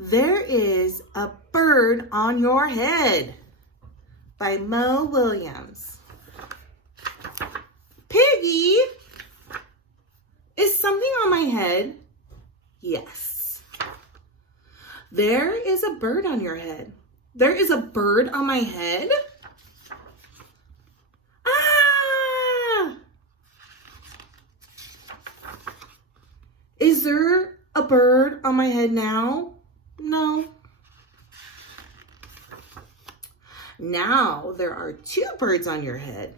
There is a bird on your head by Mo Willems. Piggy, is something on my head? Yes. There is a bird on your head. There is a bird on my head? Ah! Is there a bird on my head now? No. Now there are two birds on your head.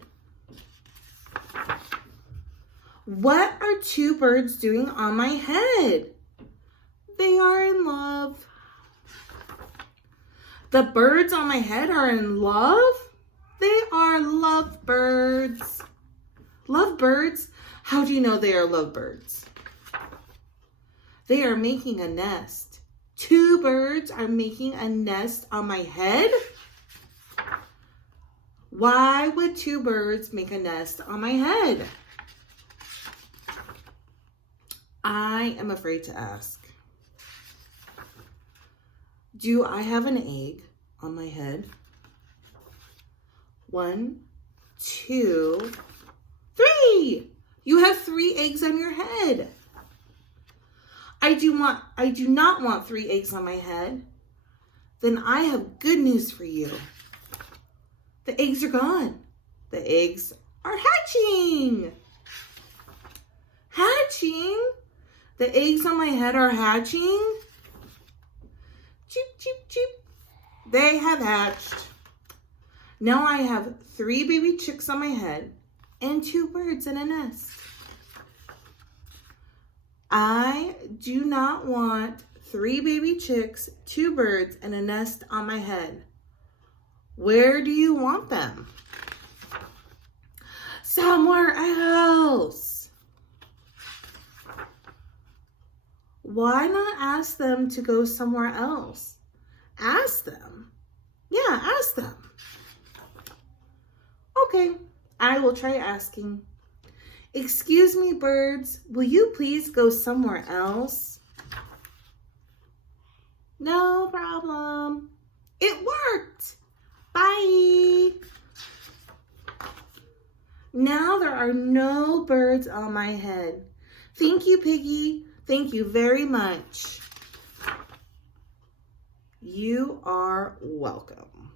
What are two birds doing on my head? They are in love. The birds on my head are in love? They are lovebirds. Lovebirds? How do you know they are lovebirds? They are making a nest. Two birds are making a nest on my head? Why would two birds make a nest on my head? I am afraid to ask. Do I have an egg on my head? 1, 2, 3. You have 3 eggs on your head. I do not want 3 eggs on my head. Then I have good news for you. The eggs are gone. The eggs are hatching. Hatching? The eggs on my head are hatching? Cheep, cheep, cheep. They have hatched. Now I have 3 baby chicks on my head and 2 birds in a nest. I do not want 3 baby chicks, 2 birds, and a nest on my head. Where do you want them? Somewhere else. Why not ask them to go somewhere else? Ask them. Yeah, ask them. Okay, I will try asking. Excuse me, birds, will you please go somewhere else? No problem. It worked. Bye. Now there are no birds on my head. Thank you, Piggy. Thank you very much. You are welcome.